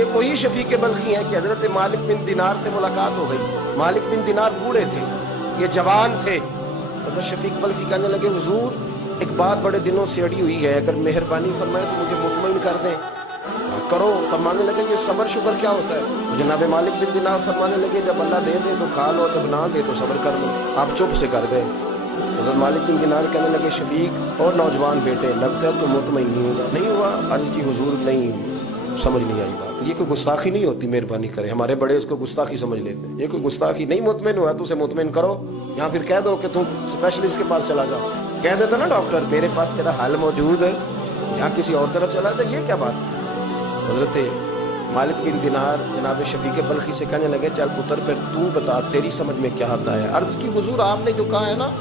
یہ वही शफीक बल्खी हैं कि हजरत मालिक बिन दिनार से मुलाकात हो गई। मालिक बिन दिनार बूढ़े थे, ये जवान थे। तो शफीक बल्खी कहने लगे, हुजूर एक बात बड़े दिनों से अड़ी हुई है, अगर मेहरबानी फरमाए तो मुझे मुतमईन कर दें। करो। फरमाने लगे, ये सबर शुक्र क्या होता है? तो जनाब मालिक बिन दिनार फरमाने लगे, जब अल्लाह दे दे तो खा लो, जब ना दे तो सबर कर लो। आप चुप से कर गए। हजरत मालिक बिन दिनार कहने लगे, शफीक और नौजवान बेटे, लगता है तो मुतमईन नहीं हुआ। अर्ज की हुजूर नहीं, समझ नहीं आई बात। ये कोई गुस्ताखी नहीं होती, मेहरबानी करे। हमारे बड़े इसको गुस्ताखी समझ लेते हैं। ये कोई गुस्ताखी नहीं, मुतमईन हुआ तो उसे मुतमईन करो। या फिर कह दो कि तुम स्पेशलिस्ट के पास चला जाओ। कह देते ना डॉक्टर, मेरे पास तेरा हल मौजूद है, यहाँ किसी और तरफ चला जाए। ये क्या बात? हजरत मालिक बिन दिनार जनाब शफीक बल्खी से कहने लगे, चल पुत्र फिर तू बता, तेरी समझ में क्या आता है? अर्ज की हुजूर आपने जो कहा है ना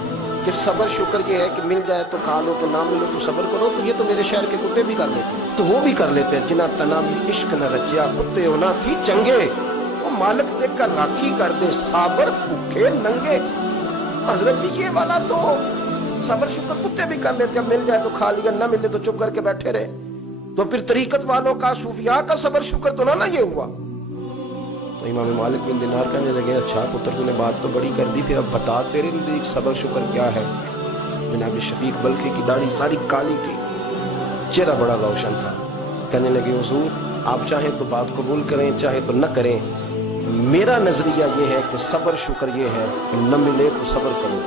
कि सबर शुक्र ये है कि मिल जाए तो खा लो, तो ना मिलो तो सबर करो, तो ये तो मेरे शहर के कुत्ते भी कर लेते हैं। तो वो भी कर लेते हैं। जिना तना भी इश्क न रचिया, कुत्ते होना थी चंगे, वो मालिक देख कर राखी कर दे, साबर भूखे नंगे। हजरत जी ये वाला तो सबर शुक्र कुत्ते भी कर लेते हैं, मिल जाए तो खा लिया, ना मिले तो चुप करके बैठे रहे। तो फिर तरीकत वालों का, सूफिया का सबर शुक्र तो ना ये हुआ। तो इमाम मालिक बिन दिनार कहने लगे, अच्छा पुत्र तूने बात तो बड़ी कर दी, फिर अब बता तेरे नजदीक सबर शुक्र क्या है? जनाब शफीक बल्खी की दाढ़ी सारी काली थी, चेहरा बड़ा रोशन था। कहने लगे, हुजूर आप चाहें तो बात कबूल करें, चाहे तो न करें। मेरा नजरिया ये है कि सबर शुक्र ये है कि न मिले तो सबर करो,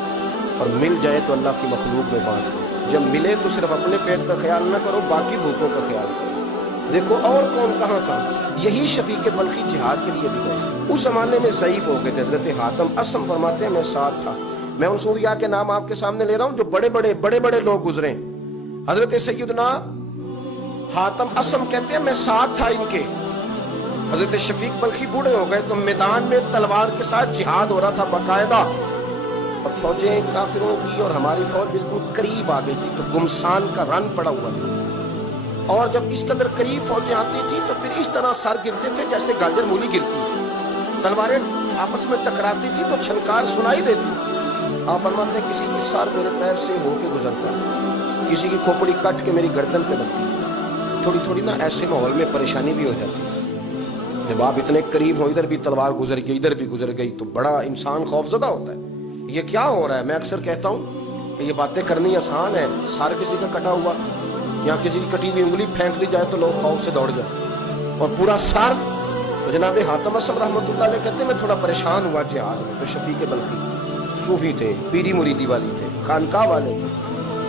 और मिल जाए तो अल्लाह की मखलूक में बांट दो। जब मिले तो सिर्फ अपने पेट का ख्याल न करो, बाकी भूखों का ख्याल करो। देखो और कौन कहाँ का, यही शफीक बल्खी जिहाद के लिए भी गए। उस जमाने में ज़ईफ हो गए थे। हजरत हातम असम फरमाते हैं, मैं साथ था। मैं उन सूफिया के नाम आपके सामने ले रहा हूँ जो बड़े बड़े लोग गुजरे। हजरत सैयदना हातम असम कहते हैं, मैं साथ था इनके। हजरत शफीक बल्खी बूढ़े हो गए तो मैदान में तलवार के साथ जिहाद हो रहा था बाकायदा, और फौजें काफिरों की और हमारी फौज बिल्कुल करीब आ गई थी। तो गुमसान का रन पड़ा हुआ था, और जब इस कदर करीब फौजें आती थी तो फिर इस तरह सर गिरते थे जैसे गाजर मूली गिरती है। तलवारें आपस में टकराती थी तो छनकार सुनाई देती। आप फरमाते हैं, किसी की सर मेरे पैर से होके गुजरता, किसी की खोपड़ी कट के मेरी गर्दन पे लगती। थोड़ी थोड़ी ना ऐसे माहौल में परेशानी भी हो जाती है। जब आप इतने करीब हो, इधर भी तलवार गुजर गई, इधर भी गुजर गई, तो बड़ा इंसान खौफजदा होता है। ये क्या हो रहा है? मैं अक्सर कहता हूँ कि ये बातें करनी आसान है। सर किसी का कटा हुआ या किसी की कटी हुई उंगली फेंक दी जाए तो लोग खौफ से दौड़ जाए, और पूरा सर। तो जनाब हातम असम रहमतुल्लाह अलैह कहते हैं, मैं थोड़ा परेशान हुआ जिहाद में। तो शफीक बल्खी सूफी थे, पीरी मुरीदी वाली थे, खानकाह वाले थे।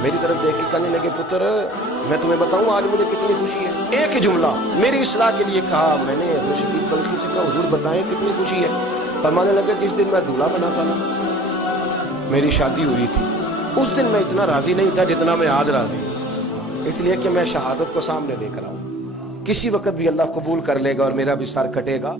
मेरी तरफ देख के कहने लगे, पुत्र मैं तुम्हें बताऊं आज मुझे कितनी खुशी है। एक ही जुमला मेरी इस्लाह के लिए कहा मैंने। शफीक बल्खी से कहा, हुजूर बताएं कितनी खुशी है? फरमाने लगे, जिस दिन मैं दूल्हा बना था ना, मेरी शादी हुई थी, उस दिन मैं इतना राजी नहीं था जितना मैं आज राजी हूँ। इसलिए कि मैं शहादत को सामने देख रहा हूँ। किसी वक्त भी अल्लाह कबूल कर लेगा और मेरा भी सर कटेगा।